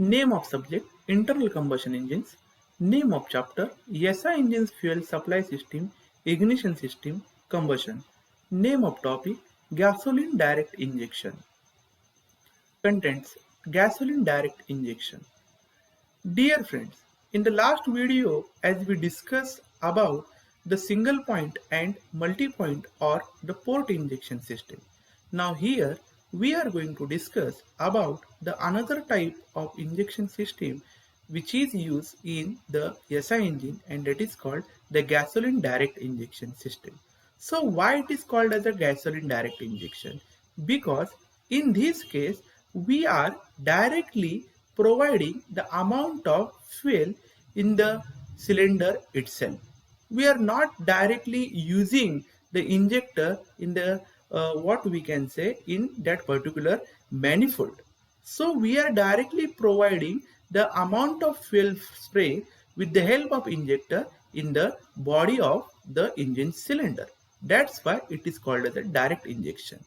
Name of subject internal combustion engines. Name of chapter SI engines fuel supply system, ignition system, combustion. Name of topic gasoline direct injection. Contents gasoline direct injection. Dear friends, in the last video as we discussed about the single point and multi-point or the port injection system. Now here we are going to discuss about the another type of injection system which is used in the SI engine, and that is called the gasoline direct injection system. So why it is called as a gasoline direct injection? Because in this case we are directly providing the amount of fuel in the cylinder itself. We are not directly using the injector in the what we can say in that particular manifold. So we are directly providing the amount of fuel spray with the help of injector in the body of the engine cylinder. That's why it is called as a direct injection.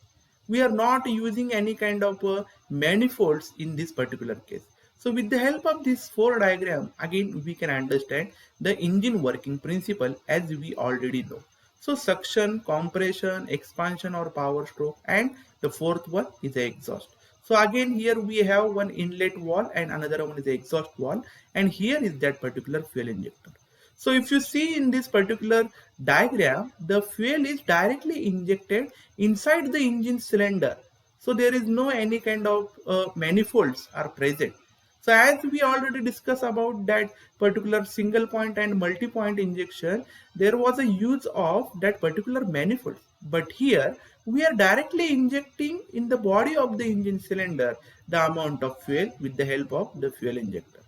We are not using any kind of manifolds in this particular case. So with the help of this four diagram, again we can understand the engine working principle as we already know. So suction, compression, expansion or power stroke, and the fourth one is the exhaust. So again here we have one inlet valve and another one is the exhaust valve, and here is that particular fuel injector. So if you see in this particular diagram, the fuel is directly injected inside the engine cylinder. So there is no any kind of manifolds are present. So as we already discussed about that particular single point and multi-point injection, there was a use of that particular manifold. But here we are directly injecting in the body of the engine cylinder the amount of fuel with the help of the fuel injector.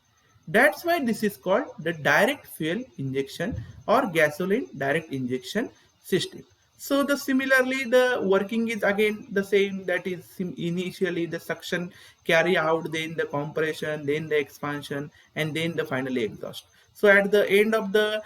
That's why this is called the direct fuel injection or gasoline direct injection system. So the similarly the working is again the same, that is initially the suction carry out, then the compression, then the expansion, and then the finally exhaust. So at the end of the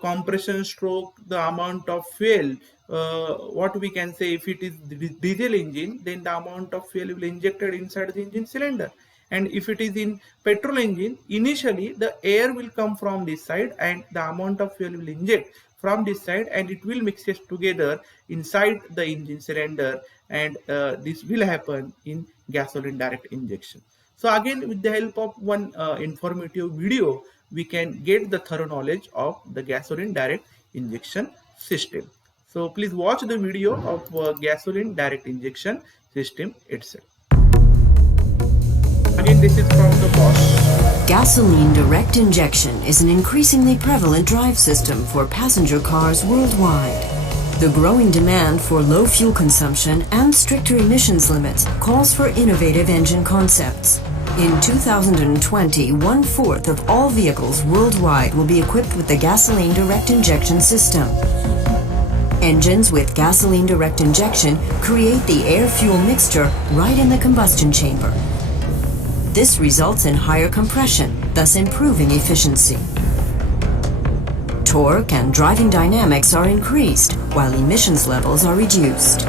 compression stroke, the amount of fuel, what we can say, if it is diesel engine, then the amount of fuel will injected inside the engine cylinder. And if it is in petrol engine, initially the air will come from this side and the amount of fuel will inject from this side, and it will mix it together inside the engine cylinder, and this will happen in gasoline direct injection. So again with the help of one informative video, we can get the thorough knowledge of the gasoline direct injection system. So please watch the video of gasoline direct injection system itself. Again, this is from the Bosch. Gasoline direct injection is an increasingly prevalent drive system for passenger cars worldwide. The growing demand for low fuel consumption and stricter emissions limits calls for innovative engine concepts. In 2020, 1/4 of all vehicles worldwide will be equipped with the gasoline direct injection system. Engines with gasoline direct injection create the air-fuel mixture right in the combustion chamber. This results in higher compression, thus improving efficiency. Torque and driving dynamics are increased, while emissions levels are reduced.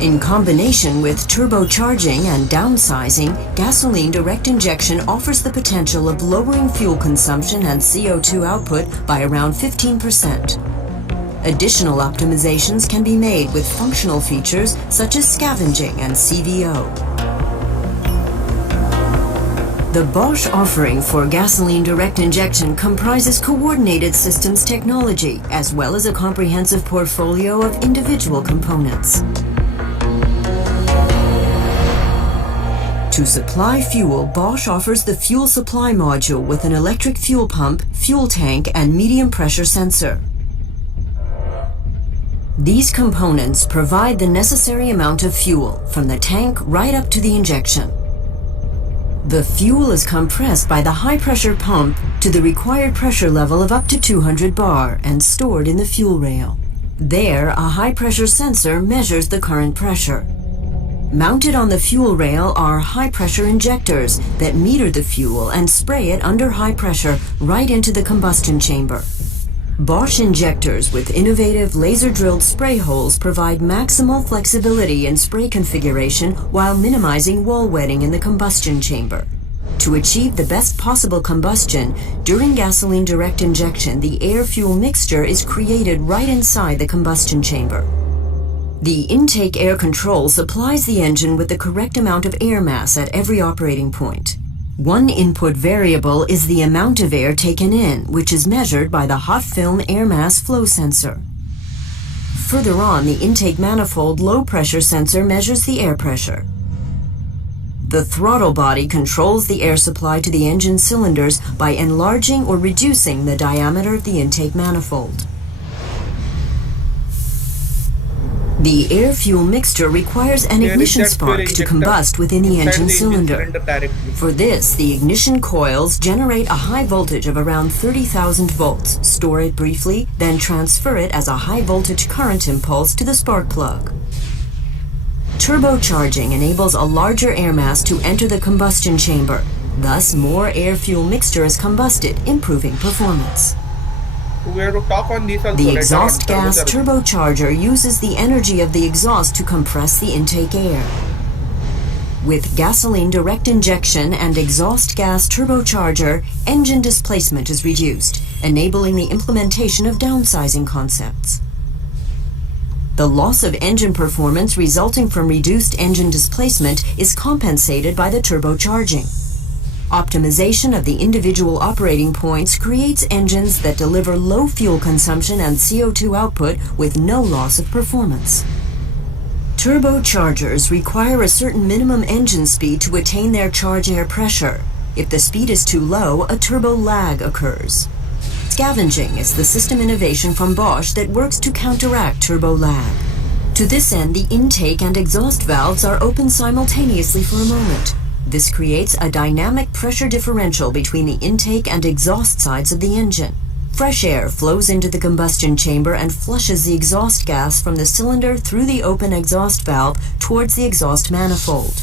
In combination with turbocharging and downsizing, gasoline direct injection offers the potential of lowering fuel consumption and CO2 output by around 15%. Additional optimizations can be made with functional features such as scavenging and CVO. The Bosch offering for gasoline direct injection comprises coordinated systems technology as well as a comprehensive portfolio of individual components. To supply fuel, Bosch offers the fuel supply module with an electric fuel pump, fuel tank, and medium pressure sensor. These components provide the necessary amount of fuel from the tank right up to the injection. The fuel is compressed by the high-pressure pump to the required pressure level of up to 200 bar and stored in the fuel rail. There, a high-pressure sensor measures the current pressure. Mounted on the fuel rail are high-pressure injectors that meter the fuel and spray it under high pressure right into the combustion chamber. Bosch injectors with innovative laser-drilled spray holes provide maximal flexibility in spray configuration while minimizing wall wetting in the combustion chamber. To achieve the best possible combustion, during gasoline direct injection, the air-fuel mixture is created right inside the combustion chamber. The intake air control supplies the engine with the correct amount of air mass at every operating point. One input variable is the amount of air taken in, which is measured by the hot film air mass flow sensor. Further on, the intake manifold low pressure sensor measures the air pressure. The throttle body controls the air supply to the engine cylinders by enlarging or reducing the diameter of the intake manifold. The air-fuel mixture requires an ignition spark to combust within the engine cylinder. For this, the ignition coils generate a high voltage of around 30,000 volts, store it briefly, then transfer it as a high-voltage current impulse to the spark plug. Turbocharging enables a larger air mass to enter the combustion chamber. Thus, more air-fuel mixture is combusted, improving performance. We have to talk on these also The later exhaust on gas turbocharging. turbocharger uses the energy of the exhaust to compress the intake air. With gasoline direct injection and exhaust gas turbocharger, engine displacement is reduced, enabling the implementation of downsizing concepts. The loss of engine performance resulting from reduced engine displacement is compensated by the turbocharging. Optimization of the individual operating points creates engines that deliver low fuel consumption and CO2 output with no loss of performance. Turbochargers require a certain minimum engine speed to attain their charge air pressure. If the speed is too low, a turbo lag occurs. Scavenging is the system innovation from Bosch that works to counteract turbo lag. To this end, the intake and exhaust valves are open simultaneously for a moment. This creates a dynamic pressure differential between the intake and exhaust sides of the engine. Fresh air flows into the combustion chamber and flushes the exhaust gas from the cylinder through the open exhaust valve towards the exhaust manifold.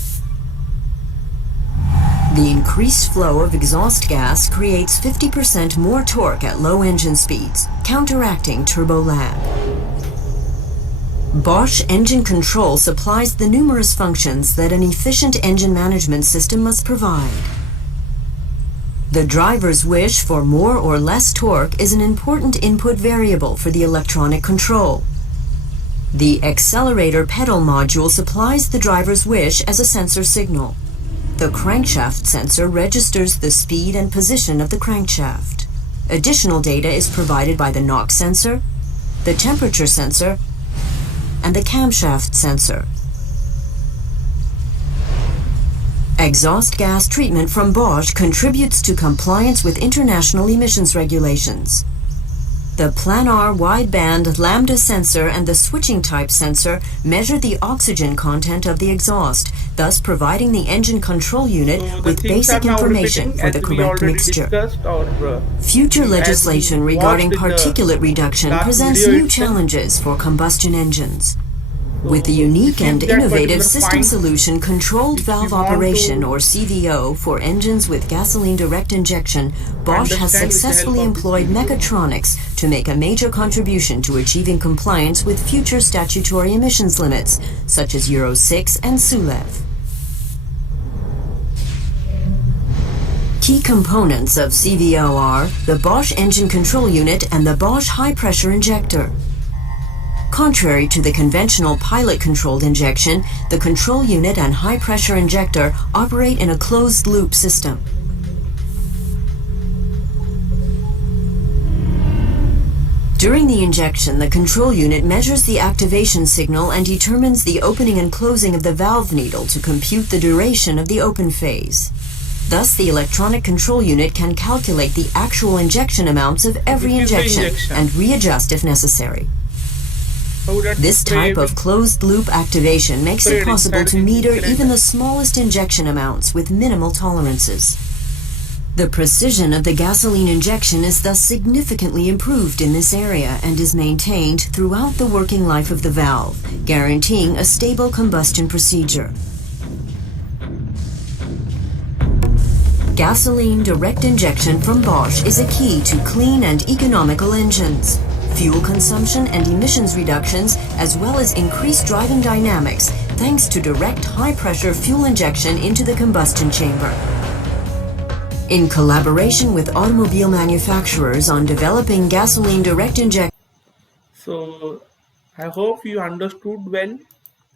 The increased flow of exhaust gas creates 50% more torque at low engine speeds, counteracting turbo lag. Bosch Engine Control supplies the numerous functions that an efficient engine management system must provide. The driver's wish for more or less torque is an important input variable for the electronic control. The accelerator pedal module supplies the driver's wish as a sensor signal. The crankshaft sensor registers the speed and position of the crankshaft. Additional data is provided by the knock sensor, the temperature sensor, and the camshaft sensor. Exhaust gas treatment from Bosch contributes to compliance with international emissions regulations. The planar wideband lambda sensor and the switching type sensor measure the oxygen content of the exhaust, thus providing the engine control unit with basic information for the correct mixture. Future legislation regarding particulate reduction presents new challenges for combustion engines. With the unique and innovative system solution Controlled Valve Operation or CVO for engines with gasoline direct injection, Bosch has successfully employed mechatronics to make a major contribution to achieving compliance with future statutory emissions limits, such as Euro 6 and SULEV. Key components of CVO are the Bosch engine control unit and the Bosch high-pressure injector. Contrary to the conventional pilot-controlled injection, the control unit and high-pressure injector operate in a closed-loop system. During the injection, the control unit measures the activation signal and determines the opening and closing of the valve needle to compute the duration of the open phase. Thus, the electronic control unit can calculate the actual injection amounts of every injection and readjust if necessary. This type of closed-loop activation makes it possible to meter even the smallest injection amounts with minimal tolerances. The precision of the gasoline injection is thus significantly improved in this area and is maintained throughout the working life of the valve, guaranteeing a stable combustion procedure. Gasoline direct injection from Bosch is a key to clean and economical engines. Fuel consumption and emissions reductions, as well as increased driving dynamics thanks to direct high-pressure fuel injection into the combustion chamber. In collaboration with automobile manufacturers on developing gasoline direct injection. So I hope you understood well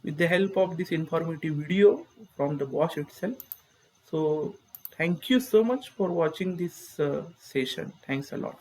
with the help of this informative video from the Bosch itself. So thank you so much for watching this session. Thanks a lot.